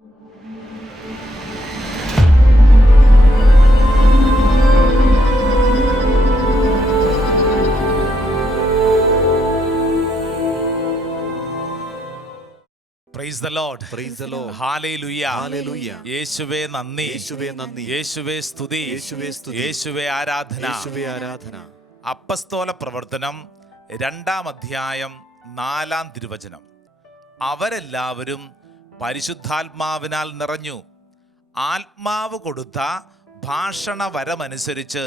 Praise the Lord. Praise the Lord. Hallelujah. Hallelujah. യേശുവേ നന്ദി. യേശുവേ നന്ദി. യേശുവേ സ്തുതി. യേശുവേ സ്തുതി. യേശുവേ ആരാധന. യേശുവേ ആരാധന. അപ്പസ്തോല പ്രവർത്തനം 2-ാം അധ്യായം 4-ാം തിരുവചനം. അവരെല്ലാവരും പരിശുദ്ധാത്മാവിനാൽ നിറഞ്ഞു, ആത്മാവ് കൊടുത്ത ഭാഷണ വരമനുസരിച്ച്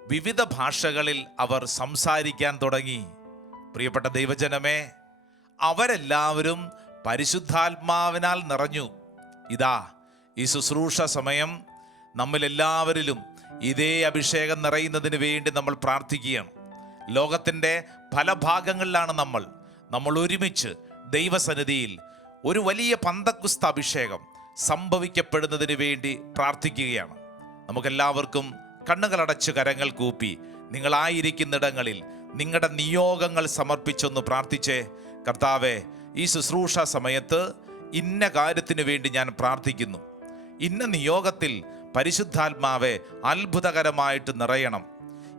വിവിധ ഭാഷകളിൽ അവർ സംസാരിക്കാൻ തുടങ്ങി. പ്രിയപ്പെട്ട ദൈവജനമേ, അവരെല്ലാവരും പരിശുദ്ധാത്മാവിനാൽ നിറഞ്ഞു. ഇതാ ഈ ശുശ്രൂഷ സമയം നമ്മിലെല്ലാവരിലും ഇതേ അഭിഷേകം നിറയുന്നതിന് വേണ്ടി നമ്മൾ പ്രാർത്ഥിക്കുകയാണ്. ലോകത്തിൻ്റെ പല ഭാഗങ്ങളിലാണ് നമ്മൾ ഒരുമിച്ച് ദൈവസന്നിധിയിൽ ഒരു വലിയ പന്തക്കുസ്ത അഭിഷേകം സംഭവിക്കപ്പെടുന്നതിന് വേണ്ടി പ്രാർത്ഥിക്കുകയാണ്. നമുക്കെല്ലാവർക്കും കണ്ണുകളടച്ച് കരങ്ങൾ കൂപ്പി നിങ്ങളായിരിക്കുന്നിടങ്ങളിൽ നിങ്ങളുടെ നിയോഗങ്ങൾ സമർപ്പിച്ചൊന്ന് പ്രാർത്ഥിച്ചേ. കർത്താവേ, ഈ ശുശ്രൂഷ സമയത്ത് ഇന്ന കാര്യത്തിന് വേണ്ടി ഞാൻ പ്രാർത്ഥിക്കുന്നു. ഇന്ന നിയോഗത്തിൽ പരിശുദ്ധാത്മാവെ അത്ഭുതകരമായിട്ട് നിറയണം.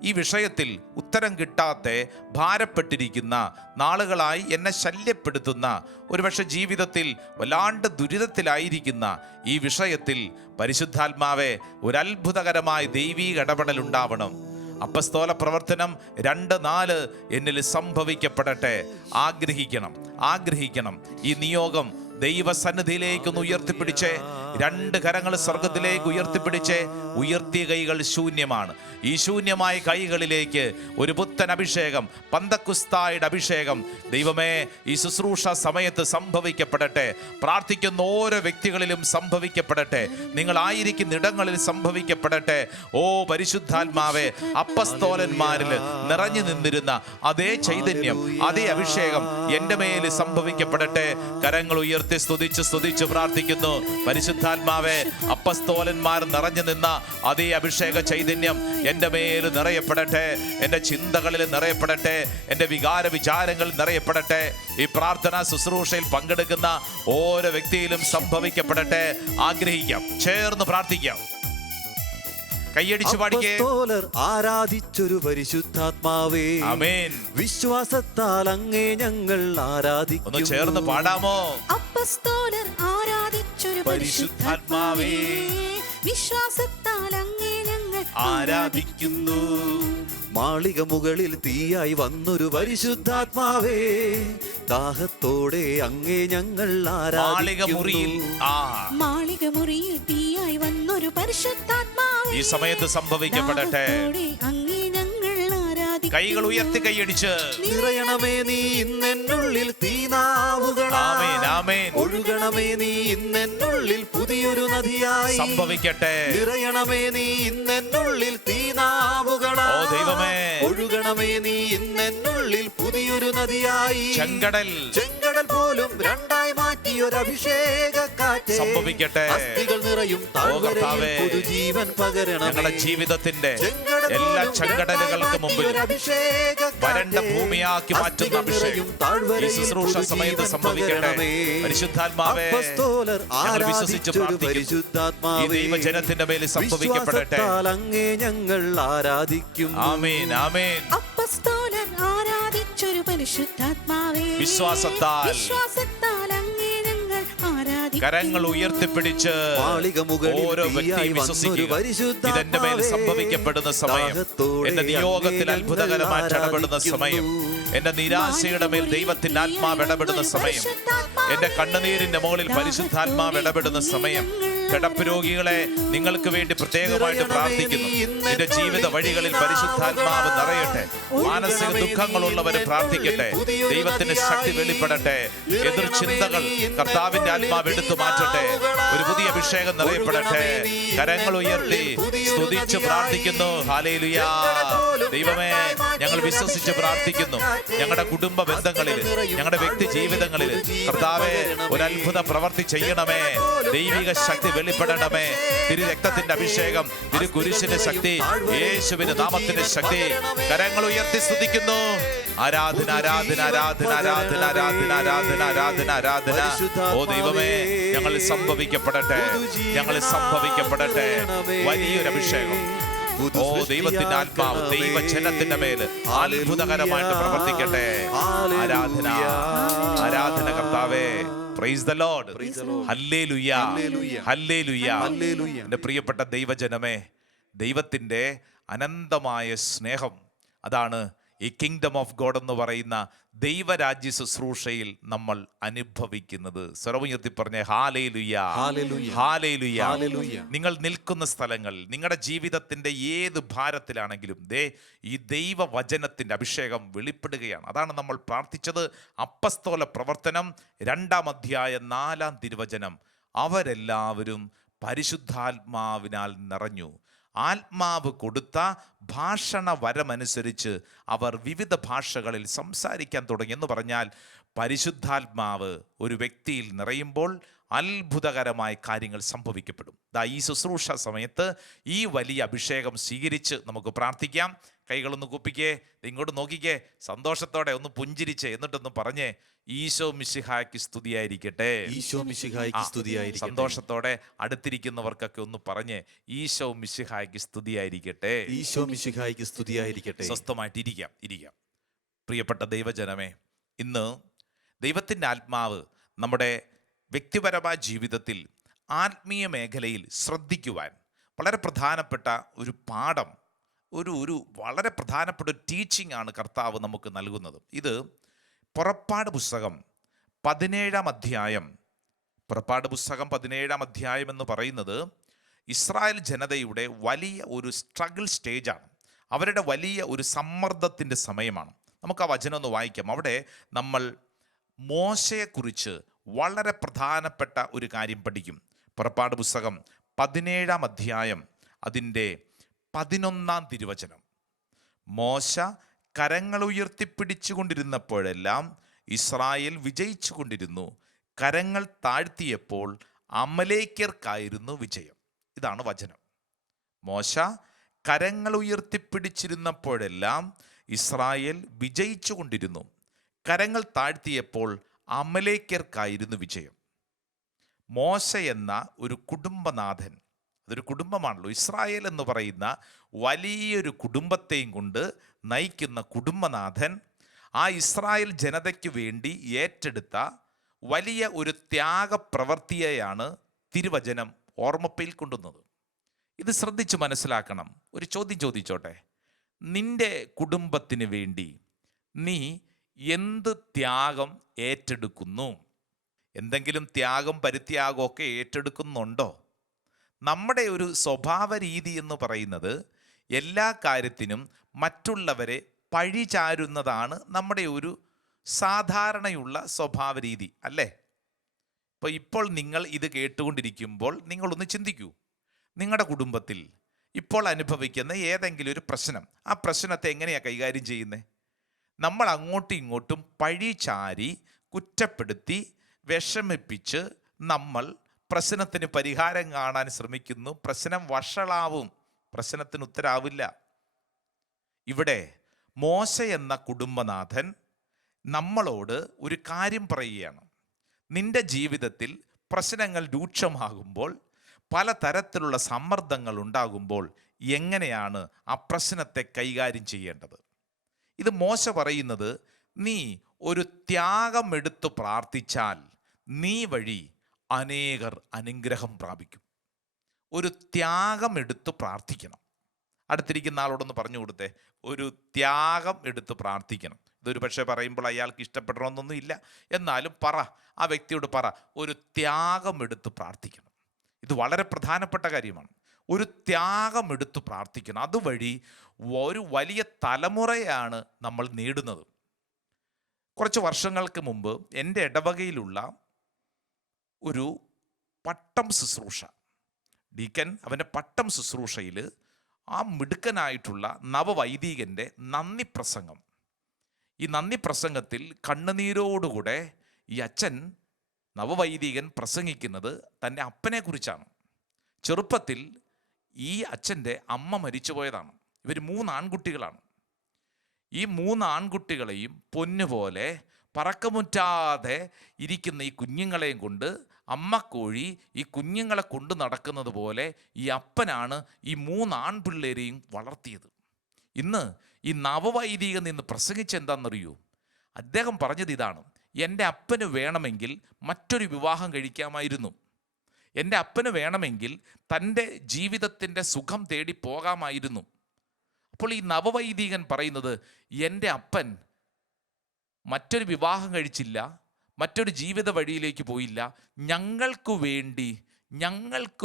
ഈ വിഷയത്തിൽ ഉത്തരം കിട്ടാത്ത ഭാരപ്പെട്ടിരിക്കുന്ന, നാളുകളായി എന്നെ ശല്യപ്പെടുത്തുന്ന, ഒരുപക്ഷെ ജീവിതത്തിൽ വല്ലാണ്ട് ദുരിതത്തിലായിരിക്കുന്ന ഈ വിഷയത്തിൽ പരിശുദ്ധാത്മാവെ ഒരു അത്ഭുതകരമായ ദൈവീക ഇടപെടൽ ഉണ്ടാവണം. അപ്പസ്തോല പ്രവർത്തനം 2:4 എന്നിൽ സംഭവിക്കപ്പെടട്ടെ. ആഗ്രഹിക്കണം. ഈ നിയോഗം ദൈവസന്നിധിയിലേക്കൊന്ന് ഉയർത്തിപ്പിടിച്ചേ. 2 കരങ്ങൾ സ്വർഗത്തിലേക്ക് ഉയർത്തിപ്പിടിച്ചേ. ഉയർത്തിയ കൈകൾ ശൂന്യമാണ്. ഈ ശൂന്യമായ കൈകളിലേക്ക് ഒരു പുത്തൻ അഭിഷേകം, പന്തക്കുസ്തായുടെ അഭിഷേകം ദൈവമേ ഈ ശുശ്രൂഷ സമയത്ത് സംഭവിക്കപ്പെടട്ടെ. പ്രാർത്ഥിക്കുന്ന ഓരോ വ്യക്തികളിലും സംഭവിക്കപ്പെടട്ടെ. നിങ്ങളായിരിക്കുന്ന ഇടങ്ങളിൽ സംഭവിക്കപ്പെടട്ടെ. ഓ പരിശുദ്ധാത്മാവേ, അപ്പസ്തോലന്മാരിൽ നിറഞ്ഞു നിന്നിരുന്ന അതേ ചൈതന്യം, അതേ അഭിഷേകം എൻ്റെ മേൽ സംഭവിക്കപ്പെടട്ടെ. കരങ്ങൾ ഉയർത്തി സ്തുതിച്ച് പ്രാർത്ഥിക്കുന്നു. പരിശുദ്ധാത്മാവേ, അപ്പസ്തോലന്മാർ നിറഞ്ഞു നിന്ന അതേ അഭിഷേക ചൈതന്യം എൻ്റെ മേൽ നിറയപ്പെടട്ടെ. എൻ്റെ ചിന്തകളിൽ നിറയപ്പെടട്ടെ. എൻ്റെ വിചാരങ്ങളിൽ നിറയപ്പെടട്ടെ. ഈ പ്രാർത്ഥന ശുശ്രൂഷയിൽ പങ്കെടുക്കുന്ന ഓരോ വ്യക്തിയിലും സംഭവിക്കപ്പെടട്ടെ. ആഗ്രഹിക്കാം, ചേർന്ന് പ്രാർത്ഥിക്കാം. കൈയടിച്ചു പാടിക്കേ. ആരാധിച്ചൊരു പരിശുദ്ധാത്മാവേ, ആമേൻ. വിശ്വാസത്താൽ അങ്ങേ ഞങ്ങൾ ആരാധിക്കുന്നു. ഒന്ന് ചേർന്ന് പാടാമോ? അപ്പസ്തോലർ ആരാധിച്ചൊരു പരിശുദ്ധാത്മാവേ, വിശ്വാസത്താൽ അങ്ങേ ഞങ്ങൾ ആരാധിക്കുന്നു. മാളിക മുകളിൽ തീയായി വന്നൊരു പരിശുദ്ധാത്മാവേ, ദാഹത്തോടെ അങ്ങേ ഞങ്ങൾ ആരാധിക്കുന്നു. മാളിക മുറിയിൽ തീയായി വന്നൊരു പരിശുദ്ധാത്മാവേ, ഈ സമയത്ത് സംഭവിക്കപ്പെടട്ടെ. അങ്ങേ ഞങ്ങൾ ആരാധിക്കുന്നു. കൈകൾ ഉയർത്തി കൈയടിച്ച് നിറയണമേ നീ ഇന്നെന്നുള്ളിൽ തീനാവുകളായി, ഒഴുകണമേ നീ ഇന്നെന്നുള്ളിൽ പുതിയൊരു നദിയായി. സംഭവിക്കട്ടെ. നിറയണമേ നീ ഇന്നെന്നുള്ളിൽ തീനാവുകളായി, ഓ ദൈവമേ, ഒഴുകണമേ നീ ഇന്നെന്നുള്ളിൽ പുതിയൊരു നദിയായി. ചെങ്കടൽ പോലും രണ്ടായി മാറ്റിയൊരു അഭിഷേക കാറ്റ് സംഭവിക്കട്ടെ. അസ്ഥികൾ നിറയും താഴ്വരയിൽ പുതുജീവൻ പകരണം. ഞങ്ങളുടെ ജീവിതത്തിന്റെ എല്ലാ ചെങ്കടലുകൾക്ക് മുമ്പിൽ വരണ്ട ഭൂമിയാക്കി മാറ്റുന്ന അഭിഷേകം ഈ ശുശ്രൂഷ സമയത്ത് സംഭവിക്കട്ടെ. പരിശുദ്ധാത്മാവേ, ഞങ്ങൾ വിശ്വസിച്ച് പ്രാർത്ഥിക്കുന്നു. ഈ ദൈവജനത്തിന്റെ മേൽ സംഭവിക്കപ്പെടട്ടെ. അങ്ങേ ഞങ്ങൾ ആരാധിക്കും. ആമേൻ, ആമേൻ. അപ്പസ്തോലർ ആരാധിച്ചൊരു പരിശുദ്ധാത്മാവേ, വിശ്വാസത്താൽ അങ്ങേ ഞങ്ങൾ ആരാധിക്കുന്നു. കരങ്ങൾ ഉയർത്തിപ്പിടിച്ച് ഓരോ വ്യക്തിയും വിശ്വസിക്കുക. ഇതെന്റെ മേൽ സംഭവിക്കപ്പെടുന്ന സമയം, എന്റെ നിയോഗത്തിൽ അത്ഭുതകരമായിട്ട് ഇടപെടുന്ന സമയം, എന്റെ നിരാശയുടെ മേൽ ദൈവത്തിന്റെ ആത്മാവ് ഇടപെടുന്ന സമയം, എന്റെ കണ്ണുനീരിന്റെ മുകളിൽ പരിശുദ്ധാത്മാവ് ഇടപെടുന്ന സമയം. കിടപ്പ് രോഗികളെ നിങ്ങൾക്ക് വേണ്ടി പ്രത്യേകമായിട്ട് പ്രാർത്ഥിക്കുന്നു. നിന്റെ ജീവിത വഴികളിൽ പരിശുദ്ധാത്മാവ് നിറയട്ടെ. മാനസിക ദുഃഖങ്ങളുള്ളവർ പ്രാർത്ഥിക്കട്ടെ. ദൈവത്തിന്റെ ശക്തി വെളിപ്പെടട്ടെ. എതിർ ചിന്തകൾ കർത്താവിന്റെ ആത്മാവ് എടുത്തു മാറ്റട്ടെ. ഒരു പുതിയ അഭിഷേകം നിറയപ്പെടട്ടെ. കരങ്ങൾ ഉയർത്തി സ്തുതിച്ച് പ്രാർത്ഥിക്കുന്നു. ഹല്ലേലൂയ. ദൈവമേ, ഞങ്ങൾ വിശ്വസിച്ച് പ്രാർത്ഥിക്കുന്നു. ഞങ്ങളുടെ കുടുംബ ബന്ധങ്ങളിൽ, ഞങ്ങളുടെ വ്യക്തി ജീവിതങ്ങളിൽ കർത്താവേ ഒരു അത്ഭുത പ്രവൃത്തി ചെയ്യണമേ. ദൈവിക ശക്തി വെളിപ്പെടണമേ. തിരു രക്തത്തിന്റെ അഭിഷേകം, തിരു കുരിശിന്റെ ശക്തി, യേശുവിന്റെ നാമത്തിന്റെ ശക്തി. കരങ്ങൾ ഉയർത്തി സ്തുതിക്കുന്നു. ആരാധന ആരാധന ആരാധന ആരാധന ആരാധന ആരാധന ആരാധന ആരാധന. ഓ ദൈവമേ, ഞങ്ങളിൽ സംഭവിക്കപ്പെടട്ടെ, ഞങ്ങളിൽ സംഭവിക്കപ്പെടട്ടെ വലിയൊരു അഭിഷേകം. ഓ ദൈവത്തിന്റെ ആത്മാവ് ദൈവജനത്തിന്റെ മേൽ അത്ഭുതകരമായിട്ട് പ്രവർത്തിക്കട്ടെ. ആരാധന ആരാധന കർത്താവേ. Praise the Lord. Hallelujah hallelujah. എൻ്റെ പ്രിയപ്പെട്ട ദൈവജനമേ, ദൈവത്തിന്റെ അനന്തമായ സ്നേഹം, അതാണ് ഈ കിങ്ഡം ഓഫ് ഗോഡ് എന്ന് പറയുന്ന ദൈവരാജ്യ ശുശ്രൂഷയിൽ നമ്മൾ അനുഭവിക്കുന്നത്. സ്വരമുയർത്തി പറഞ്ഞേ ഹല്ലേലൂയ ഹല്ലേലൂയ. നിങ്ങൾ നിൽക്കുന്ന സ്ഥലങ്ങൾ, നിങ്ങളുടെ ജീവിതത്തിന്റെ ഏത് ഭാരത്തിലാണെങ്കിലും ഈ ദൈവവചനത്തിന്റെ അഭിഷേകം വെളിപ്പെടുകയാണ്. അതാണ് നമ്മൾ പ്രാർത്ഥിച്ചത്. അപ്പസ്തോല പ്രവർത്തനം 2-ാം അധ്യായം 4-ാം തിരുവചനം. അവരെല്ലാവരും പരിശുദ്ധാത്മാവിനാൽ നിറഞ്ഞു, ആത്മാവ് കൊടുത്ത ഭാഷണ വരമനുസരിച്ച് അവർ വിവിധ ഭാഷകളിൽ സംസാരിക്കാൻ തുടങ്ങി. എന്ന് പറഞ്ഞാൽ പരിശുദ്ധാത്മാവ് ഒരു വ്യക്തിയിൽ നിറയുമ്പോൾ അത്ഭുതകരമായ കാര്യങ്ങൾ സംഭവിക്കപ്പെടും. ഈ ശുശ്രൂഷ സമയത്ത് ഈ വലിയ അഭിഷേകം സ്വീകരിച്ച് നമുക്ക് പ്രാർത്ഥിക്കാം. കൈകളൊന്ന് കുപ്പിക്കേ, ഇങ്ങോട്ട് നോക്കിക്കേ, സന്തോഷത്തോടെ ഒന്ന് പുഞ്ചിരിച്ച്, എന്നിട്ടൊന്ന് പറഞ്ഞേ ഈശോ മിശിഹായ്ക്ക് സ്തുതിയായിരിക്കട്ടെ. ഈശോ മിശിഹായ്ക്ക് സ്തുതിയായിരിക്കട്ടെ. സന്തോഷത്തോടെ അടുത്തിരിക്കുന്നവർക്കൊക്കെ ഒന്ന് പറഞ്ഞേ ഈശോ മിശിഹായ്ക്ക് സ്തുതിയായിരിക്കട്ടെ. ഈശോ മിശിഹായ്ക്ക് സ്തുതിയായിരിക്കട്ടെ. സ്വസ്ഥമായിട്ടിരിക്കാം. പ്രിയപ്പെട്ട ദൈവജനമേ, ഇന്ന് ദൈവത്തിൻ്റെ ആത്മാവ് നമ്മുടെ വ്യക്തിപരമായ ജീവിതത്തിൽ ആത്മീയ മേഖലയിൽ ശ്രദ്ധിക്കുവാൻ വളരെ പ്രധാനപ്പെട്ട ഒരു പാഠം, ഒരു വളരെ പ്രധാനപ്പെട്ട ഒരു ടീച്ചിങ് ആണ് കർത്താവ് നമുക്ക് നൽകുന്നത്. ഇത് പുറപ്പാട് പുസ്തകം 17-ാം അധ്യായം. പുറപ്പാട് പുസ്തകം 17-ാം അധ്യായം എന്ന് പറയുന്നത് ഇസ്രായേൽ ജനതയുടെ വലിയ ഒരു സ്ട്രഗിൾ സ്റ്റേജാണ്. അവരുടെ വലിയ ഒരു സമ്മർദ്ദത്തിൻ്റെ സമയമാണ്. നമുക്ക് ആ വചനം ഒന്ന് വായിക്കാം. അവിടെ നമ്മൾ മോശയെക്കുറിച്ച് വളരെ പ്രധാനപ്പെട്ട ഒരു കാര്യം പഠിക്കും. പുറപ്പാട് പുസ്തകം 17-ാം അധ്യായം അതിൻ്റെ 11-ാം തിരുവചനം. മോശ കരങ്ങൾ ഉയർത്തിപ്പിടിച്ചുകൊണ്ടിരുന്നപ്പോഴെല്ലാം ഇസ്രായേൽ വിജയിച്ചു കൊണ്ടിരുന്നു. കരങ്ങൾ താഴ്ത്തിയപ്പോൾ അമലേക്യർക്കായിരുന്നു വിജയം. ഇതാണ് വചനം. മോശ കരങ്ങൾ ഉയർത്തിപ്പിടിച്ചിരുന്നപ്പോഴെല്ലാം ഇസ്രായേൽ വിജയിച്ചു കൊണ്ടിരുന്നു. കരങ്ങൾ താഴ്ത്തിയപ്പോൾ അമലേക്യർക്കായിരുന്നു വിജയം. മോശ എന്ന ഒരു കുടുംബനാഥൻ, അതൊരു കുടുംബമാണല്ലോ. ഇസ്രായേൽ എന്ന് പറയുന്ന വലിയൊരു കുടുംബത്തെയും കൊണ്ട് നയിക്കുന്ന കുടുംബനാഥൻ ആ ഇസ്രായേൽ ജനതയ്ക്ക് വേണ്ടി ഏറ്റെടുത്ത വലിയ ഒരു ത്യാഗപ്രവൃത്തിയെയാണ് തിരുവചനം ഓർമ്മപ്പയിൽ കൊണ്ടുവന്നത്. ഇത് ശ്രദ്ധിച്ച് മനസ്സിലാക്കണം. ഒരു ചോദ്യം ചോദിച്ചോട്ടെ. നിന്റെ കുടുംബത്തിന് വേണ്ടി നീ എന്ത് ത്യാഗം ഏറ്റെടുക്കുന്നു? എന്തെങ്കിലും ത്യാഗം പരിത്യാഗമൊക്കെ ഏറ്റെടുക്കുന്നുണ്ടോ? നമ്മുടെ ഒരു സ്വഭാവ രീതി എന്ന് പറയുന്നത് എല്ലാ കാര്യത്തിനും മറ്റുള്ളവരെ പഴിചാരുന്നതാണ് നമ്മുടെ ഒരു സാധാരണയുള്ള സ്വഭാവ രീതി, അല്ലേ? ഇപ്പോൾ നിങ്ങൾ ഇത് കേട്ടുകൊണ്ടിരിക്കുമ്പോൾ നിങ്ങളൊന്ന് ചിന്തിക്കൂ. നിങ്ങളുടെ കുടുംബത്തിൽ ഇപ്പോൾ അനുഭവിക്കുന്ന ഏതെങ്കിലും ഒരു പ്രശ്നം, ആ പ്രശ്നത്തെ എങ്ങനെയാണ് കൈകാര്യം ചെയ്യുന്നത്? നമ്മൾ അങ്ങോട്ടും ഇങ്ങോട്ടും പഴിചാരി കുറ്റപ്പെടുത്തി വിഷമിപ്പിച്ച് നമ്മൾ പ്രശ്നത്തിന് പരിഹാരം കാണാൻ ശ്രമിക്കുന്നു. പ്രശ്നം വഷളാവും, പ്രശ്നത്തിന് ഉത്തരാവില്ല. ഇവിടെ മോശ എന്ന കുടുംബനാഥൻ നമ്മളോട് ഒരു കാര്യം പറയുകയാണ്. നിന്റെ ജീവിതത്തിൽ പ്രശ്നങ്ങൾ രൂക്ഷമാകുമ്പോൾ, പലതരത്തിലുള്ള സമ്മർദ്ദങ്ങൾ ഉണ്ടാകുമ്പോൾ എങ്ങനെയാണ് ആ പ്രശ്നത്തെ കൈകാര്യം ചെയ്യേണ്ടത്? ഇത് മോശ പറയുന്നത്, നീ ഒരു ത്യാഗമെടുത്ത് പ്രാർത്ഥിച്ചാൽ നീ വഴി അനേകർ അനുഗ്രഹം പ്രാപിക്കും. ഒരു ത്യാഗം എടുത്ത് പ്രാർത്ഥിക്കണം. അടുത്തിരിക്കുന്ന ആളോടൊന്ന് പറഞ്ഞു കൊടുത്തേ, ഒരു ത്യാഗം എടുത്ത് പ്രാർത്ഥിക്കണം. ഇതൊരു പക്ഷേ പറയുമ്പോൾ അയാൾക്ക് ഇഷ്ടപ്പെടണമെന്നൊന്നും ഇല്ല, എന്നാലും ആ വ്യക്തിയോട് ഒരു ത്യാഗം എടുത്ത് പ്രാർത്ഥിക്കണം. ഇത് വളരെ പ്രധാനപ്പെട്ട കാര്യമാണ്. ഒരു ത്യാഗം എടുത്ത് പ്രാർത്ഥിക്കണം. അതുവഴി ഒരു വലിയ തലമുറയാണ് നമ്മൾ നേടുന്നത്. കുറച്ച് വർഷങ്ങൾക്ക് മുമ്പ് എൻ്റെ ഇടവകയിലുള്ള ഒരു പട്ടം ശുശ്രൂഷ, ഡീക്കൻ അവൻ്റെ പട്ടം ശുശ്രൂഷയിൽ ആ മിടുക്കനായിട്ടുള്ള നവവൈദികൻ്റെ നന്ദി പ്രസംഗം ഈ നന്ദി പ്രസംഗത്തിൽ കണ്ണുനീരോടുകൂടെ ഈ അച്ഛൻ നവവൈദികൻ പ്രസംഗിക്കുന്നത് തൻ്റെ അപ്പനെ കുറിച്ചാണ്. ചെറുപ്പത്തിൽ ഈ അച്ഛൻ്റെ അമ്മ മരിച്ചുപോയതാണ്. ഇവർ 3 ആൺകുട്ടികളാണ്. ഈ 3 ആൺകുട്ടികളെയും പൊന്നുപോലെ പറക്കമുറ്റാതെ ഇരിക്കുന്ന ഈ കുഞ്ഞുങ്ങളെയും കൊണ്ട് അമ്മക്കോഴി ഈ കുഞ്ഞുങ്ങളെ കൊണ്ട് നടക്കുന്നത് പോലെ ഈ അപ്പനാണ് ഈ 3 ആൺപിള്ളേരെയും വളർത്തിയത്. ഇന്ന് ഈ നവവൈദികൻ നിന്ന് പ്രസംഗിച്ചെന്താണെന്നറിയൂ? അദ്ദേഹം പറഞ്ഞത് ഇതാണ്: എൻ്റെ അപ്പന് വേണമെങ്കിൽ മറ്റൊരു വിവാഹം കഴിക്കാമായിരുന്നു. എൻ്റെ അപ്പന് വേണമെങ്കിൽ തൻ്റെ ജീവിതത്തിൻ്റെ സുഖം തേടി പോകാമായിരുന്നു. അപ്പോൾ ഈ നവവൈദികൻ പറയുന്നത്, എൻ്റെ അപ്പൻ മറ്റൊരു വിവാഹം കഴിച്ചില്ല, മറ്റൊരു ജീവിത വഴിയിലേക്ക് പോയില്ല. ഞങ്ങൾക്ക്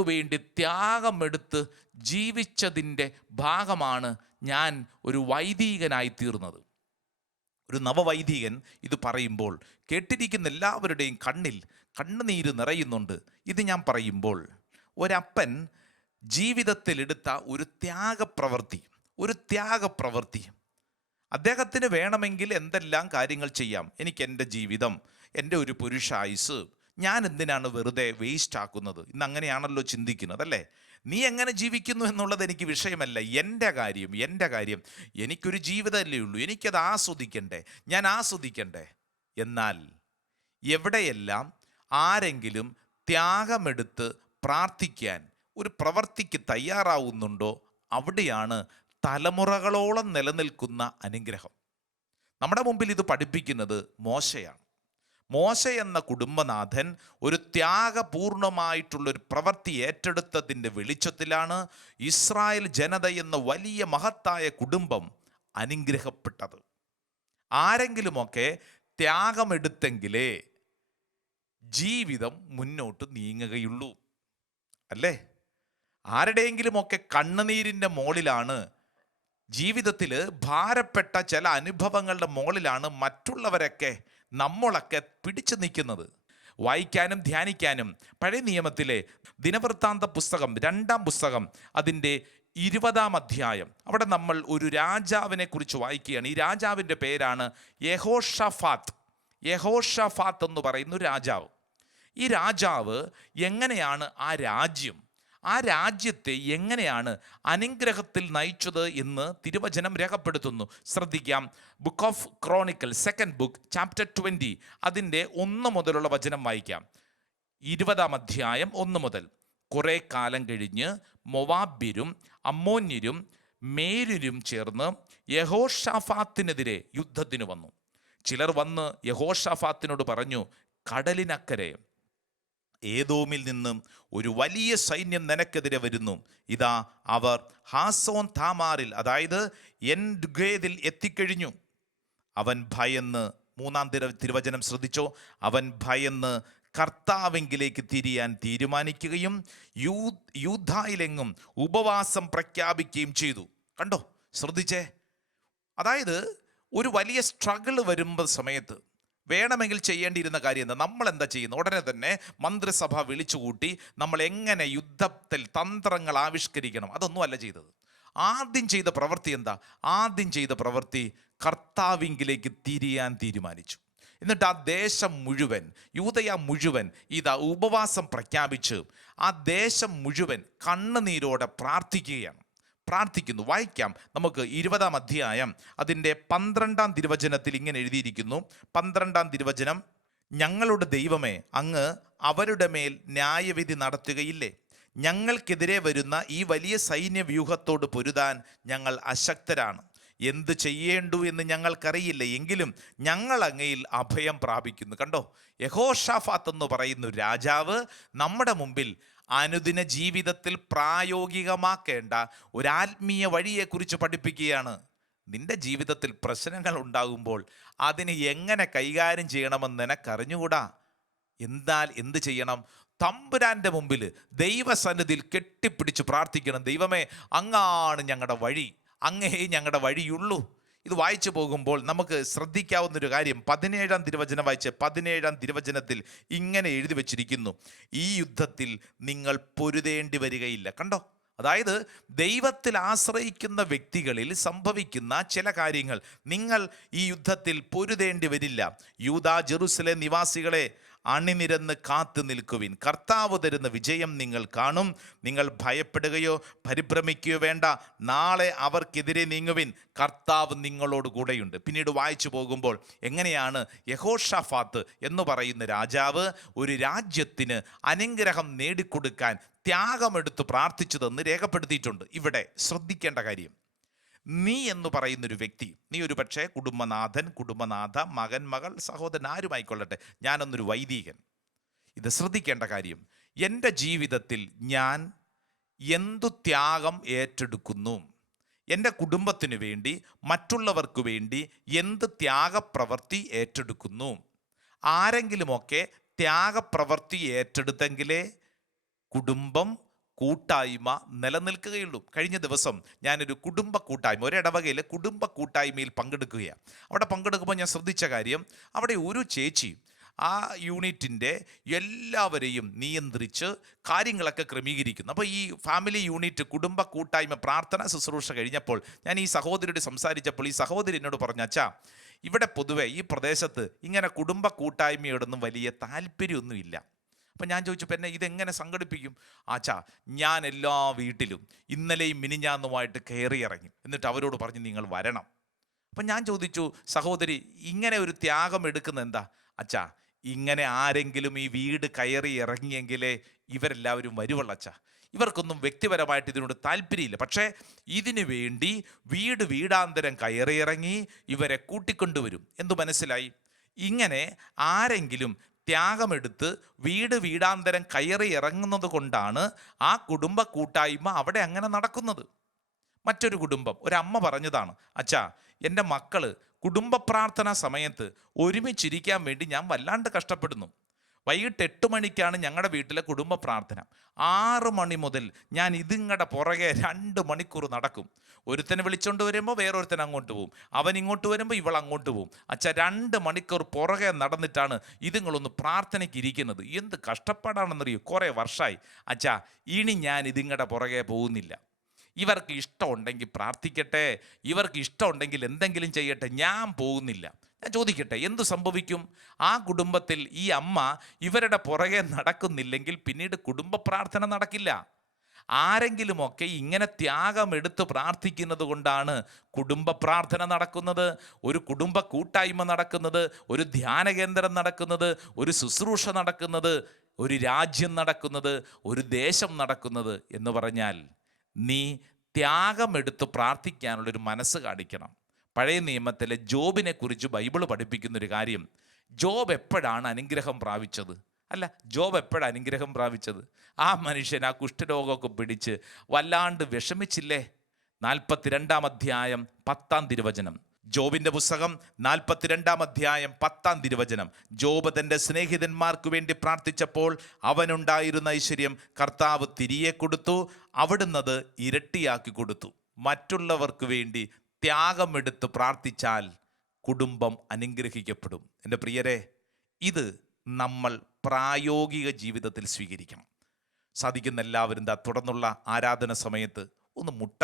വേണ്ടി ത്യാഗമെടുത്ത് ജീവിച്ചതിൻ്റെ ഭാഗമാണ് ഞാൻ ഒരു വൈദികനായി തീർന്നത്. ഒരു നവവൈദികൻ ഇത് പറയുമ്പോൾ കേട്ടിരിക്കുന്ന എല്ലാവരുടെയും കണ്ണിൽ കണ്ണുനീര് നിറയുന്നുണ്ട്. ഇത് ഞാൻ പറയുമ്പോൾ ഒരപ്പൻ ജീവിതത്തിലെടുത്ത ഒരു ത്യാഗപ്രവൃത്തി അദ്ദേഹത്തിന് വേണമെങ്കിൽ എന്തെല്ലാം കാര്യങ്ങൾ ചെയ്യാം. എനിക്ക് എൻ്റെ ജീവിതം, എൻ്റെ ഒരു പുരുഷായുസ് ഞാൻ എന്തിനാണ് വെറുതെ വേസ്റ്റ് ആക്കുന്നത്? ഇന്ന് അങ്ങനെയാണല്ലോ ചിന്തിക്കുന്നത്, അല്ലേ? നീ എങ്ങനെ ജീവിക്കുന്നു എന്നുള്ളത് എനിക്ക് വിഷയമല്ല. എൻ്റെ കാര്യം എനിക്കൊരു ജീവിതമല്ലേ ഉള്ളൂ, എനിക്കത് ഞാൻ ആസ്വദിക്കണ്ടേ. എന്നാൽ എവിടെയെല്ലാം ആരെങ്കിലും ത്യാഗമെടുത്ത് പ്രാർത്ഥിക്കാൻ ഒരു പ്രവൃത്തിക്ക് തയ്യാറാവുന്നുണ്ടോ അവിടെയാണ് തലമുറകളോളം നിലനിൽക്കുന്ന അനുഗ്രഹം. നമ്മുടെ മുമ്പിൽ ഇത് പഠിപ്പിക്കുന്നത് മോശയാണ്. മോശ എന്ന കുടുംബനാഥൻ ഒരു ത്യാഗപൂർണമായിട്ടുള്ളൊരു പ്രവൃത്തി ഏറ്റെടുത്തതിൻ്റെ വെളിച്ചത്തിലാണ് ഇസ്രായേൽ ജനത എന്ന വലിയ മഹത്തായ കുടുംബം അനുഗ്രഹപ്പെട്ടത്. ആരെങ്കിലുമൊക്കെ ത്യാഗമെടുത്തെങ്കിലേ ജീവിതം മുന്നോട്ട് നീങ്ങുകയുള്ളൂ, അല്ലേ? ആരുടെയെങ്കിലുമൊക്കെ കണ്ണുനീരിൻ്റെ മോളിലാണ്, ജീവിതത്തിൽ ഭാരപ്പെട്ട ചില അനുഭവങ്ങളുടെ മുകളിലാണ് നമ്മളൊക്കെ പിടിച്ചു നിൽക്കുന്നത്. വായിക്കാനും ധ്യാനിക്കാനും പഴയ നിയമത്തിലെ ദിനവൃത്താന്ത പുസ്തകം 2-ാം പുസ്തകം അതിൻ്റെ 20-ാം അധ്യായം, അവിടെ നമ്മൾ ഒരു രാജാവിനെ കുറിച്ച് വായിക്കുകയാണ്. ഈ രാജാവിൻ്റെ പേരാണ് യഹോഷഫാത്ത് എന്ന് പറയുന്ന ഒരു രാജാവ്. ഈ രാജാവ് എങ്ങനെയാണ് ആ രാജ്യത്തെ എങ്ങനെയാണ് അനുഗ്രഹത്തിൽ നയിച്ചത് എന്ന് തിരുവചനം രേഖപ്പെടുത്തുന്നു. ശ്രദ്ധിക്കാം. Book of chronicle 2nd book chapter 20 അതിൻ്റെ 1 മുതലുള്ള വചനം വായിക്കാം. 20-ാം അധ്യായം 1 മുതൽ. കുറെ കാലം കഴിഞ്ഞ് മൊവാബ്യരും അമ്മോന്യരും മേര്യരും ചേർന്ന് യഹോഷാഫാത്തിനെതിരെ യുദ്ധത്തിന് വന്നു. ചിലർ വന്ന് യഹോഷാഫാത്തിനോട് പറഞ്ഞു, കടലിനക്കരെ ഏദോമിൽ നിന്നും ഒരു വലിയ സൈന്യം നിനക്കെതിരെ വരുന്നു. ഇതാ അവർ ഹാസോൻ താമാറിൽ, അതായത് എൻഗേദിൽ എത്തിക്കഴിഞ്ഞു. അവൻ ഭയന്ന്, 3-ാം തിരുവചനം ശ്രദ്ധിച്ചോ, അവൻ ഭയന്ന് കർത്താവിങ്കിലേക്ക് തിരിയാൻ തീരുമാനിക്കുകയും യൂദായിലെങ്ങും ഉപവാസം പ്രഖ്യാപിക്കുകയും ചെയ്തു. കണ്ടോ, ശ്രദ്ധിച്ചേ. അതായത് ഒരു വലിയ സ്ട്രഗിൾ വരുമ്പോൾ സമയത്ത് വേണമെങ്കിൽ ചെയ്യേണ്ടിയിരുന്ന കാര്യം എന്താ? നമ്മൾ എന്താ ചെയ്യുന്നത്? ഉടനെ തന്നെ മന്ത്രിസഭ വിളിച്ചുകൂട്ടി നമ്മൾ എങ്ങനെ യുദ്ധത്തിൽ തന്ത്രങ്ങൾ ആവിഷ്കരിക്കണം, അതൊന്നും അല്ല ചെയ്തത്. ആദ്യം ചെയ്ത പ്രവൃത്തി എന്താ? കർത്താവിങ്കിലേക്ക് തിരിയാൻ തീരുമാനിച്ചു. എന്നിട്ട് ആ ദേശം മുഴുവൻ, യൂദയ മുഴുവൻ ഇതാ ഉപവാസം പ്രഖ്യാപിച്ച് ആ ദേശം മുഴുവൻ കണ്ണുനീരോടെ പ്രാർത്ഥിക്കുന്നു. വായിക്കാം നമുക്ക് 20-ാം അധ്യായം അതിൻ്റെ 12-ാം തിരുവചനത്തിൽ ഇങ്ങനെ എഴുതിയിരിക്കുന്നു. 12-ാം തിരുവചനം: ഞങ്ങളുടെ ദൈവമേ, അങ്ങ് അവരുടെ മേൽ ന്യായവിധി നടത്തുകയില്ലേ? ഞങ്ങൾക്കെതിരെ വരുന്ന ഈ വലിയ സൈന്യവ്യൂഹത്തോട് പൊരുതാൻ ഞങ്ങൾ അശക്തരാണ്. എന്ത് ചെയ്യേണ്ടു എന്ന് ഞങ്ങൾക്കറിയില്ല, എങ്കിലും ഞങ്ങൾ അങ്ങയിൽ അഭയം പ്രാപിക്കുന്നു. കണ്ടോ, യഹോഷാഫാത്ത് എന്ന് പറയുന്ന രാജാവ് നമ്മുടെ മുമ്പിൽ അനുദിന ജീവിതത്തിൽ പ്രായോഗികമാക്കേണ്ട ഒരു ആത്മീയ വഴിയെക്കുറിച്ച് പഠിപ്പിക്കുകയാണ്. നിന്റെ ജീവിതത്തിൽ പ്രശ്നങ്ങൾ ഉണ്ടാകുമ്പോൾ അതിനെ എങ്ങനെ കൈകാര്യം ചെയ്യണമെന്ന് നിനക്കറിഞ്ഞുകൂടാ. എന്ത് ചെയ്യണം? തമ്പുരാൻ്റെ മുമ്പിൽ ദൈവസന്നിധിയിൽ കെട്ടിപ്പിടിച്ച് പ്രാർത്ഥിക്കണം. ദൈവമേ, അങ്ങാണ് ഞങ്ങളുടെ വഴി, അങ്ങേ ഞങ്ങളുടെ വഴിയുള്ളൂ. ഇത് വായിച്ചു പോകുമ്പോൾ നമുക്ക് ശ്രദ്ധിക്കാവുന്നൊരു കാര്യം, 17-ാം തിരുവചനം വായിച്ച് 17-ാം തിരുവചനത്തിൽ ഇങ്ങനെ എഴുതി വച്ചിരിക്കുന്നു: ഈ യുദ്ധത്തിൽ നിങ്ങൾ പൊരുതേണ്ടി വരികയില്ല. കണ്ടോ, അതായത് ദൈവത്തിൽ ആശ്രയിക്കുന്ന വ്യക്തികളിൽ സംഭവിക്കുന്ന ചില കാര്യങ്ങൾ. നിങ്ങൾ ഈ യുദ്ധത്തിൽ പൊരുതേണ്ടി വരില്ല. യൂദാ ജെറുസലേം നിവാസികളെ, അണിനിരന്ന് കാത്തു നിൽക്കുവിൻ. കർത്താവ് തരുന്ന വിജയം നിങ്ങൾ കാണും. നിങ്ങൾ ഭയപ്പെടുകയോ പരിഭ്രമിക്കുകയോ വേണ്ട. നാളെ അവർക്കെതിരെ നീങ്ങുവിൻ. കർത്താവ് നിങ്ങളോട് കൂടെയുണ്ട്. പിന്നീട് വായിച്ചു പോകുമ്പോൾ എങ്ങനെയാണ് യഹോഷാഫാത്ത് എന്ന് പറയുന്ന രാജാവ് ഒരു രാജ്യത്തിന് അനുഗ്രഹം നേടിക്കൊടുക്കാൻ ത്യാഗമെടുത്ത് പ്രാർത്ഥിച്ചതെന്ന് രേഖപ്പെടുത്തിയിട്ടുണ്ട്. ഇവിടെ ശ്രദ്ധിക്കേണ്ട കാര്യം, നീ എന്ന് പറയുന്നൊരു വ്യക്തി, നീ ഒരു പക്ഷേ കുടുംബനാഥൻ, കുടുംബനാഥ, മകൻ, മകൾ, സഹോദരൻ, ആരുമായിക്കൊള്ളട്ടെ, ഞാനൊന്നൊരു വൈദികൻ. ഇത് ശ്രദ്ധിക്കേണ്ട കാര്യം, എൻ്റെ ജീവിതത്തിൽ ഞാൻ എന്തു ത്യാഗം ഏറ്റെടുക്കുന്നു, എൻ്റെ കുടുംബത്തിന് വേണ്ടി, മറ്റുള്ളവർക്ക് വേണ്ടി എന്ത് ത്യാഗപ്രവൃത്തി ഏറ്റെടുക്കുന്നു. ആരെങ്കിലുമൊക്കെ ത്യാഗപ്രവൃത്തി ഏറ്റെടുത്തെങ്കിലേ കുടുംബം, കൂട്ടായ്മ നിലനിൽക്കുകയുള്ളൂ. കഴിഞ്ഞ ദിവസം ഞാനൊരു കുടുംബ കൂട്ടായ്മ, ഒരിടവകയിൽ കുടുംബ കൂട്ടായ്മയിൽ പങ്കെടുക്കുകയാണ്. അവിടെ പങ്കെടുക്കുമ്പോൾ ഞാൻ ശ്രദ്ധിച്ച കാര്യം, അവിടെ ഒരു ചേച്ചി ആ യൂണിറ്റിൻ്റെ എല്ലാവരെയും നിയന്ത്രിച്ച് കാര്യങ്ങളൊക്കെ ക്രമീകരിക്കുന്നു. അപ്പോൾ ഈ ഫാമിലി യൂണിറ്റ് കുടുംബ കൂട്ടായ്മ പ്രാർത്ഥന ശുശ്രൂഷ കഴിഞ്ഞപ്പോൾ ഞാൻ ഈ സഹോദരിയോട് സംസാരിച്ചപ്പോൾ ഈ സഹോദരി എന്നോട് പറഞ്ഞു, അച്ഛാ, ഇവിടെ പൊതുവെ ഈ പ്രദേശത്ത് ഇങ്ങനെ കുടുംബ കൂട്ടായ്മയോടൊന്നും വലിയ താല്പര്യമൊന്നുമില്ല. അപ്പം ഞാൻ ചോദിച്ചപ്പോൾ എന്നെ ഇതെങ്ങനെ സംഘടിപ്പിക്കും? ആച്ചാ, ഞാൻ എല്ലാ വീട്ടിലും ഇന്നലെയും മിനിഞ്ഞാന്നുമായിട്ട് കയറി ഇറങ്ങി, എന്നിട്ട് അവരോട് പറഞ്ഞ് നിങ്ങൾ വരണം. അപ്പം ഞാൻ ചോദിച്ചു, സഹോദരി, ഇങ്ങനെ ഒരു ത്യാഗം എടുക്കുന്ന എന്താ? അച്ഛാ, ഇങ്ങനെ ആരെങ്കിലും ഈ വീട് കയറി ഇറങ്ങിയെങ്കിലേ ഇവരെല്ലാവരും വരുവുള്ളൂ അച്ഛാ. ഇവർക്കൊന്നും വ്യക്തിപരമായിട്ട് ഇതിനോട് താല്പര്യമില്ല. പക്ഷേ ഇതിനു വേണ്ടി വീടാന്തരം കയറി ഇറങ്ങി ഇവരെ കൂട്ടിക്കൊണ്ടുവരും. എന്തു മനസ്സിലായി? ഇങ്ങനെ ആരെങ്കിലും ത്യാഗമെടുത്ത് വീടാന്തരം കയറി ഇറങ്ങുന്നത് കൊണ്ടാണ് ആ കുടുംബ കൂട്ടായ്മ അവിടെ അങ്ങനെ നടക്കുന്നത്. മറ്റൊരു കുടുംബം, ഒരമ്മ പറഞ്ഞതാണ്, അച്ഛാ, എൻ്റെ മക്കള് കുടുംബ പ്രാർത്ഥന സമയത്ത് ഒരുമിച്ചിരിക്കാൻ വേണ്ടി ഞാൻ വല്ലാണ്ട് കഷ്ടപ്പെടുന്നു. വൈകിട്ട് 8 മണിക്കാണ് ഞങ്ങളുടെ വീട്ടിലെ കുടുംബ പ്രാർത്ഥന. 6 മണി മുതൽ ഞാൻ ഇതിങ്ങടെ പുറകെ 2 മണിക്കൂർ നടക്കും. ഒരുത്തനെ വിളിച്ചോണ്ട് വരുമ്പോൾ വേറൊരുത്തൻ അങ്ങോട്ട് പോകും, അവൻ ഇങ്ങോട്ട് വരുമ്പോൾ ഇവൾ അങ്ങോട്ട് പോകും. അച്ഛാ, 2 മണിക്കൂർ പുറകെ നടന്നിട്ടാണ് ഇതുങ്ങളൊന്ന് പ്രാർത്ഥനയ്ക്ക് ഇരിക്കുന്നത്. എന്ത് കഷ്ടപ്പാടാണെന്നറിയോ? കുറേ വർഷമായി അച്ഛാ, ഇനി ഞാൻ ഇതിങ്ങടെ പുറകെ പോകുന്നില്ല. ഇവർക്ക് ഇഷ്ടമുണ്ടെങ്കിൽ പ്രാർത്ഥിക്കട്ടെ, ഇവർക്ക് ഇഷ്ടമുണ്ടെങ്കിൽ എന്തെങ്കിലും ചെയ്യട്ടെ, ഞാൻ പോകുന്നില്ല. ഞാൻ ചോദിക്കട്ടെ, എന്തു സംഭവിക്കും? ആ കുടുംബത്തിൽ ഈ അമ്മ ഇവരുടെ പുറകെ നടക്കുന്നില്ലെങ്കിൽ പിന്നീട് കുടുംബ പ്രാർത്ഥന നടക്കില്ല. ആരെങ്കിലുമൊക്കെ ഇങ്ങനെ ത്യാഗമെടുത്ത് പ്രാർത്ഥിക്കുന്നത് കൊണ്ടാണ് കുടുംബ പ്രാർത്ഥന നടക്കുന്നത്, ഒരു കുടുംബ കൂട്ടായ്മ നടക്കുന്നത്, ഒരു ധ്യാന കേന്ദ്രം നടക്കുന്നത്, ഒരു ശുശ്രൂഷ നടക്കുന്നത്, ഒരു രാജ്യം നടക്കുന്നത്, ഒരു ദേശം നടക്കുന്നത്. എന്ന് പറഞ്ഞാൽ നീ ത്യാഗമെടുത്ത് പ്രാർത്ഥിക്കാനുള്ളൊരു മനസ്സ് കാണിക്കണം. പഴയ നിയമത്തിലെ ജോബിനെ കുറിച്ച് ബൈബിൾ പഠിപ്പിക്കുന്നൊരു കാര്യം, ജോബ് എപ്പോഴാണ് അനുഗ്രഹം പ്രാപിച്ചത്? അല്ല, ജോബ് എപ്പോഴാണ് അനുഗ്രഹം പ്രാപിച്ചത്? ആ മനുഷ്യൻ ആ കുഷ്ഠരോഗമൊക്കെ പിടിച്ച് വല്ലാണ്ട് വിഷമിച്ചില്ലേ? 42-ാം അധ്യായം 10-ാം തിരുവചനം. ജോബിന്റെ പുസ്തകം 42-ാം അധ്യായം 10-ാം തിരുവചനം. ജോബ് തൻ്റെ സ്നേഹിതന്മാർക്ക് വേണ്ടി പ്രാർത്ഥിച്ചപ്പോൾ അവനുണ്ടായിരുന്ന ഐശ്വര്യം കർത്താവ് തിരികെ കൊടുത്തു, അവിടുന്നത് ഇരട്ടിയാക്കി കൊടുത്തു. മറ്റുള്ളവർക്ക് വേണ്ടി ത്യാഗമെടുത്ത് പ്രാർത്ഥിച്ചാൽ കുടുംബം അനുഗ്രഹിക്കപ്പെടും. എൻ്റെ പ്രിയരെ, ഇത് നമ്മൾ പ്രായോഗിക ജീവിതത്തിൽ സ്വീകരിക്കണം. സാധിക്കുന്ന എല്ലാവരും തുടർന്നുള്ള ആരാധന സമയത്ത് ഒന്ന് മുട്ട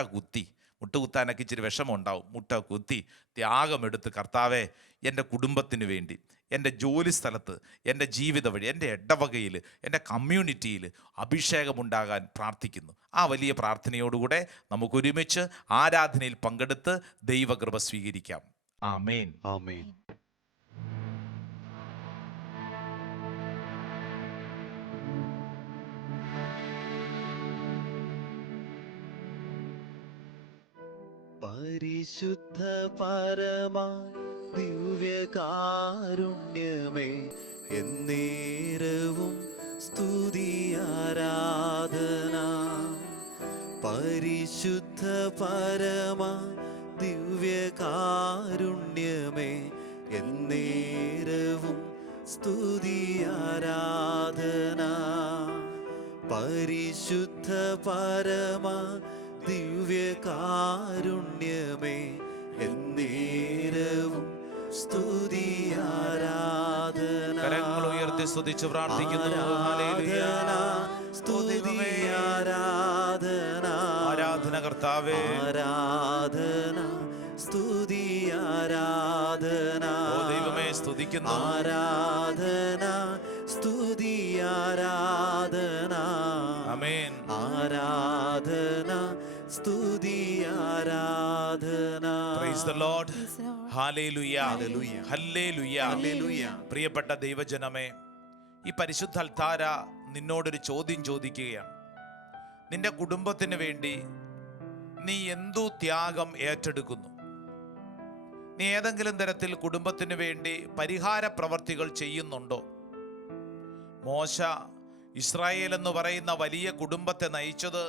കുത്താനൊക്കെ ഇച്ചിരി വിഷമം ഉണ്ടാവും. മുട്ട കുത്തി ത്യാഗമെടുത്ത്, കർത്താവേ, എൻ്റെ കുടുംബത്തിന് വേണ്ടി, എൻ്റെ ജോലി സ്ഥലത്ത്, എൻ്റെ ജീവിത വഴി, എൻ്റെ ഇടവകയിൽ, എൻ്റെ കമ്മ്യൂണിറ്റിയിൽ അഭിഷേകമുണ്ടാകാൻ പ്രാർത്ഥിക്കുന്നു. ആ വലിയ പ്രാർത്ഥനയോടുകൂടെ നമുക്കൊരുമിച്ച് ആരാധനയിൽ പങ്കെടുത്ത് ദൈവകൃപ സ്വീകരിക്കാം. ആമേൻ, ആമേൻ. പരിശുദ്ധ പരമാ ദിവ്യകാരുണ്യമേ, എന്നേരവും സ്തുതി ആരാധന. പരിശുദ്ധ പരമാ ദിവ്യകാരുണ്യമേ, എന്നേരവും സ്തുതി ആരാധന. പരിശുദ്ധ പരമാ ദിവ്യകാരുണ്യമേ, എന്നേരവും സ്തുതി ആരാധന. കരങ്ങൾ ഉയർത്തി സ്തുതിച്ച് പ്രാർത്ഥിക്കുന്നു. ആരാധന, സ്തുതി ആരാധന. കർത്താവേ, ആരാധന സ്തുതി ആരാധന. ഓ ദൈവമേ സ്തുതിക്കുന്നു. ആരാധന സ്തുതി ആരാധന. ആമേൻ. ആരാധന സ്തുതി ആരാധന. Praise the Lord. Praise the Lord. Hallelujah. Hallelujah. Hallelujah. Hallelujah. പ്രിയപ്പെട്ട ദൈവജനമേ, ഈ പരിശുദ്ധ അൽത്താര നിന്നോടൊരു ചോദ്യം ചോദിക്കുകയാണ്. നിന്റെ കുടുംബത്തിന് വേണ്ടി നീ എന്തു ത്യാഗം ഏറ്റെടുക്കുന്നു? നീ ഏതെങ്കിലും തരത്തിൽ കുടുംബത്തിന് വേണ്ടി പരിഹാര പ്രവർത്തികൾ ചെയ്യുന്നുണ്ടോ? മോശ ഇസ്രായേൽ എന്ന് പറയുന്ന വലിയ കുടുംബത്തെ നയിച്ചത്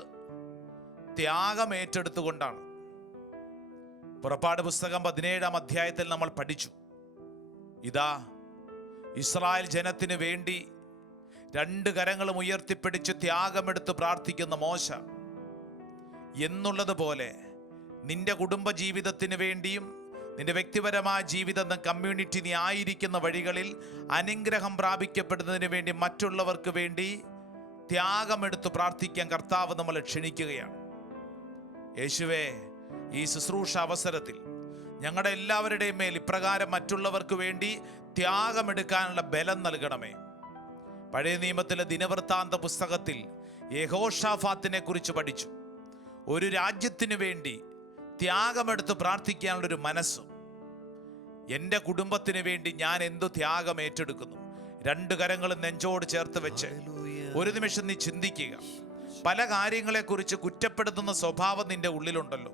ത്യാഗം ഏറ്റെടുത്തുകൊണ്ടാണ്. പുറപ്പാട് പുസ്തകം 17-ാം അധ്യായത്തിൽ നമ്മൾ പഠിച്ചു, ഇതാ ഇസ്രായേൽ ജനത്തിന് വേണ്ടി 2 കരങ്ങളും ഉയർത്തിപ്പിടിച്ച് ത്യാഗമെടുത്ത് പ്രാർത്ഥിക്കുന്ന മോശ എന്നുള്ളതുപോലെ നിന്റെ കുടുംബ ജീവിതത്തിന് വേണ്ടിയും നിന്റെ വ്യക്തിപരമായ ജീവിതം കമ്മ്യൂണിറ്റി നീ ആയിരിക്കുന്ന വഴികളിൽ അനുഗ്രഹം പ്രാപിക്കപ്പെടുന്നതിന് വേണ്ടി മറ്റുള്ളവർക്ക് വേണ്ടി ത്യാഗമെടുത്ത് പ്രാർത്ഥിക്കാൻ കർത്താവ് നമ്മളെ ക്ഷണിക്കുകയാണ്. യേശുവേ, ഈ ശുശ്രൂഷ അവസരത്തിൽ ഞങ്ങളുടെ എല്ലാവരുടെയും മേൽ ഇപ്രകാരം മറ്റുള്ളവർക്ക് വേണ്ടി ത്യാഗമെടുക്കാനുള്ള ബലം നൽകണമേ. പഴയ നിയമത്തിലെ ദിനവൃത്താന്ത പുസ്തകത്തിൽ യെഹോഷാഫാത്തിനെ കുറിച്ച് പഠിച്ചു. ഒരു രാജ്യത്തിന് വേണ്ടി ത്യാഗമെടുത്ത് പ്രാർത്ഥിക്കാനുള്ളൊരു മനസ്സും. എൻ്റെ കുടുംബത്തിന് വേണ്ടി ഞാൻ എന്തു ത്യാഗം ഏറ്റെടുക്കുന്നു? 2 കരങ്ങളും നെഞ്ചോട് ചേർത്ത് വെച്ച് ഒരു നിമിഷം നീ ചിന്തിക്കുക. പല കാര്യങ്ങളെക്കുറിച്ച് കുറ്റപ്പെടുത്തുന്ന സ്വഭാവം നിന്റെ ഉള്ളിലുണ്ടല്ലോ.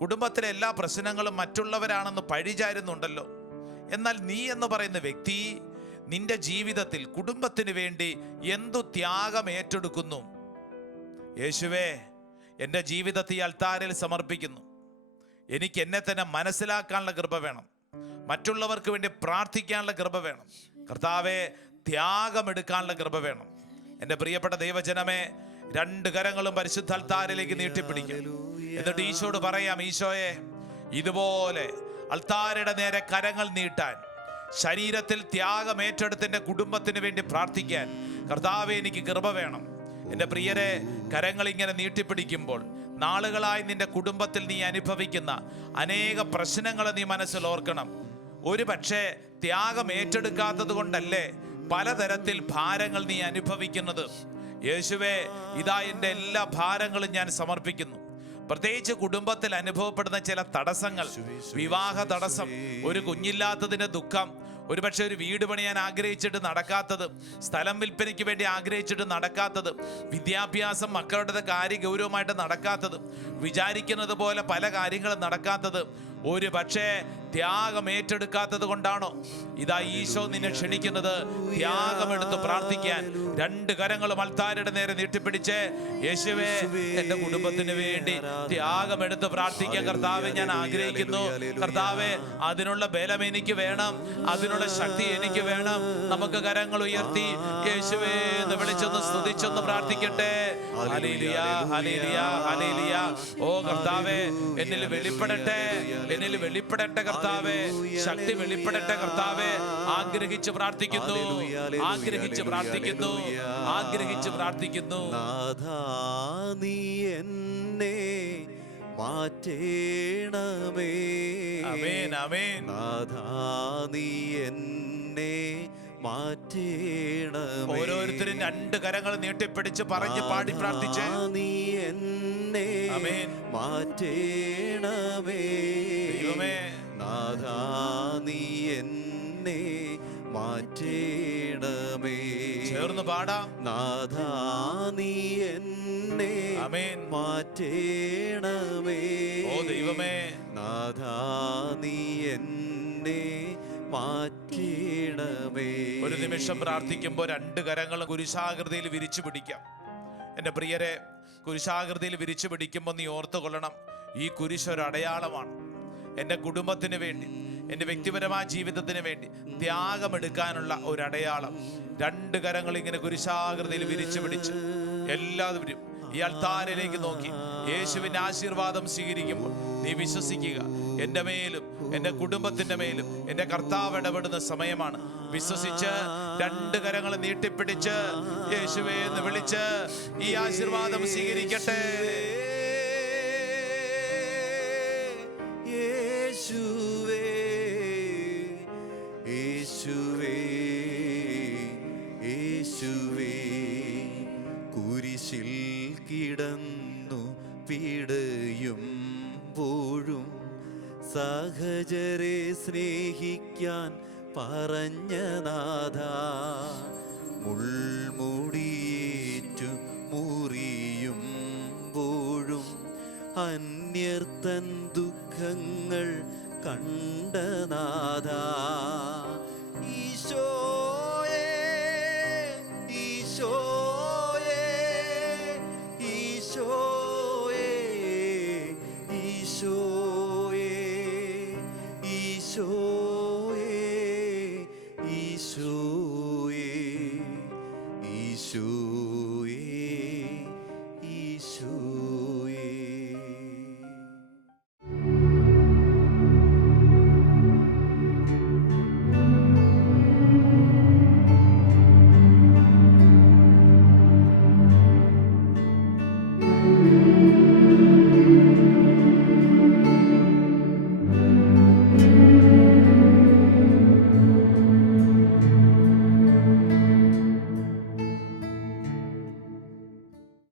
കുടുംബത്തിലെ എല്ലാ പ്രശ്നങ്ങളും മറ്റുള്ളവരാണെന്ന് പഴിചാരുന്നുണ്ടല്ലോ. എന്നാൽ നീ എന്ന് പറയുന്ന വ്യക്തി നിന്റെ ജീവിതത്തിൽ കുടുംബത്തിന് വേണ്ടി എന്തു ത്യാഗം ഏറ്റെടുക്കുന്നു? യേശുവേ, എൻ്റെ ജീവിതത്തെ ഈ അൽത്താരയിൽ സമർപ്പിക്കുന്നു. എനിക്ക് എന്നെ തന്നെ മനസ്സിലാക്കാനുള്ള കൃപ വേണം. മറ്റുള്ളവർക്ക് വേണ്ടി പ്രാർത്ഥിക്കാനുള്ള കൃപ വേണം. കർത്താവേ, ത്യാഗമെടുക്കാനുള്ള കൃപ വേണം. എൻ്റെ പ്രിയപ്പെട്ട ദൈവജനമേ, 2 കരങ്ങളും പരിശുദ്ധ അൽത്താരയിലേക്ക് നീട്ടിപ്പിടിക്കാം. എന്നിട്ട് ഈശോയോട് പറയാം, ഈശോയെ, ഇതുപോലെ അൽത്താരയുടെ നേരെ കരങ്ങൾ നീട്ടാൻ, ശരീരത്തിൽ ത്യാഗം ഏറ്റെടുത്ത് എൻ്റെ കുടുംബത്തിന് വേണ്ടി പ്രാർത്ഥിക്കാൻ കർത്താവേ എനിക്ക് കൃപ വേണം. എൻ്റെ പ്രിയരെ, കരങ്ങൾ ഇങ്ങനെ നീട്ടിപ്പിടിക്കുമ്പോൾ നാളുകളായി നിന്റെ കുടുംബത്തിൽ നീ അനുഭവിക്കുന്ന അനേക പ്രശ്നങ്ങളെ നീ മനസ്സിൽ ഓർക്കണം. ഒരു പക്ഷേ ത്യാഗം ഏറ്റെടുക്കാത്തത് കൊണ്ടല്ലേ പലതരത്തിൽ ഭാരങ്ങൾ നീ അനുഭവിക്കുന്നത്. യേശുവേ, ഇതാ എൻ്റെ എല്ലാ ഭാരങ്ങളും ഞാൻ സമർപ്പിക്കുന്നു. പ്രത്യേകിച്ച് കുടുംബത്തിൽ അനുഭവപ്പെടുന്ന ചില തടസ്സങ്ങൾ, വിവാഹ തടസ്സം, ഒരു കുഞ്ഞില്ലാത്തതിൻ്റെ ദുഃഖം, ഒരുപക്ഷെ ഒരു വീട് പണിയാൻ ആഗ്രഹിച്ചിട്ട് നടക്കാത്തത്, സ്ഥലം വിൽപ്പനയ്ക്ക് വേണ്ടി ആഗ്രഹിച്ചിട്ട് നടക്കാത്തത്, വിദ്യാഭ്യാസം മക്കളുടെ കാര്യം ഗൗരവമായിട്ട് നടക്കാത്തത്, വിചാരിക്കുന്നത് പോലെ പല കാര്യങ്ങളും നടക്കാത്തത്, ഒരു പക്ഷേ ത്യാഗം ഏറ്റെടുക്കാത്തത് കൊണ്ടാണോ? ഇതാ ഈശോ നിന്നെ ക്ഷണിക്കുന്നത് ത്യാഗമെടുത്ത് പ്രാർത്ഥിക്കാൻ. 2 കരങ്ങളും അൽത്താരയുടെ നേരെ നീട്ടിപ്പിടിച്ച്, യേശുവേ, എൻ്റെ കുടുംബത്തിന് വേണ്ടി ത്യാഗമെടുത്ത് പ്രാർത്ഥിക്കാൻ കർത്താവെ ഞാൻ ആഗ്രഹിക്കുന്നു. കർത്താവെ, അതിനുള്ള ബലം എനിക്ക് വേണം, അതിനുള്ള ശക്തി എനിക്ക് വേണം. നമുക്ക് കരങ്ങൾ ഉയർത്തി യേശുവേ എന്ന് വിളിച്ചൊന്ന് സ്തുതിച്ചൊന്ന് പ്രാർത്ഥിക്കട്ടെ. Hallelujah, hallelujah, hallelujah. ഓ കർത്താവേ, എന്നിൽ വെളിപ്പെടട്ടെ, എന്നിൽ വെളിപ്പെടട്ടെ കർത്താവേ, ശക്തി വെളിപ്പെടട്ടെ കർത്താവേ. ആഗ്രഹിച്ച് പ്രാർത്ഥിക്കുന്നു, ആഗ്രഹിച്ച് പ്രാർത്ഥിക്കുന്നു, ആഗ്രഹിച്ച് പ്രാർത്ഥിക്കുന്നു. നാഥാ, നീ എന്നെ മാറ്റേണമേ. ആമേൻ, ആമേൻ. നാഥാ, നീ എന്നെ മാറ്റേണമേ. ഓരോരുത്തരും 2 കരങ്ങൾ നീട്ടിപ്പിടിച്ച് പറഞ്ഞ് പാടി പ്രാർത്ഥിച്ച്, നീ എന്നെ ആമേൻ. മാറ്റേണമേ. ദൈവമേ, നാഥാ, നീ എന്നെ മാറ്റേണമേ. ചേർന്ന് പാടാം. നാഥാ, നീ എന്നെ ആമേൻ. മാറ്റേണമേ. ഓ ദൈവമേ, നാഥാ, നീ എന്നെ മാറ്റേണമേ. ഒരു നിമിഷം പ്രാർത്ഥിക്കുമ്പോൾ 2 കരങ്ങളും കുരിശാകൃതിയിൽ വിരിച്ചു പിടിക്കാം. എൻ്റെ പ്രിയരെ, കുരിശാകൃതിയിൽ വിരിച്ചു പിടിക്കുമ്പോൾ നീ ഓർത്തുകൊള്ളണം, ഈ കുരിശ് ഒരു അടയാളമാണ്. എൻ്റെ കുടുംബത്തിന് വേണ്ടി, എൻ്റെ വ്യക്തിപരമായ ജീവിതത്തിന് വേണ്ടി ത്യാഗമെടുക്കാനുള്ള ഒരു അടയാളം. 2 കരങ്ങൾ ഇങ്ങനെ കുരിശാകൃതിയിൽ വിരിച്ചു പിടിച്ച് എല്ലാവരും ഈ അൽത്താരയിലേക്ക് നോക്കി യേശുവിൻ്റെ ആശീർവാദം സ്വീകരിക്കുമ്പോൾ നീ വിശ്വസിക്കുക, എൻ്റെ മേലും എൻ്റെ കുടുംബത്തിൻ്റെ മേലും എൻ്റെ കർത്താവ് ഇടപെടുന്ന സമയമാണ്. വിശ്വസിച്ച് 2 കരങ്ങൾ നീട്ടിപ്പിടിച്ച് യേശുവേ എന്ന് വിളിച്ച് ഈ ആശീർവാദം സ്വീകരിക്കട്ടെ. മുട്ടിൽ കിടന്നു പിടയുമ്പോഴും സഹചരെ സ്നേഹിക്കാൻ പറഞ്ഞ നാഥ, മുൾമുടിയേറ്റു മുറിയുമ്പോഴും അന്യർത്തൻ ദുഃഖങ്ങൾ കണ്ട നാഥ, ഈശോ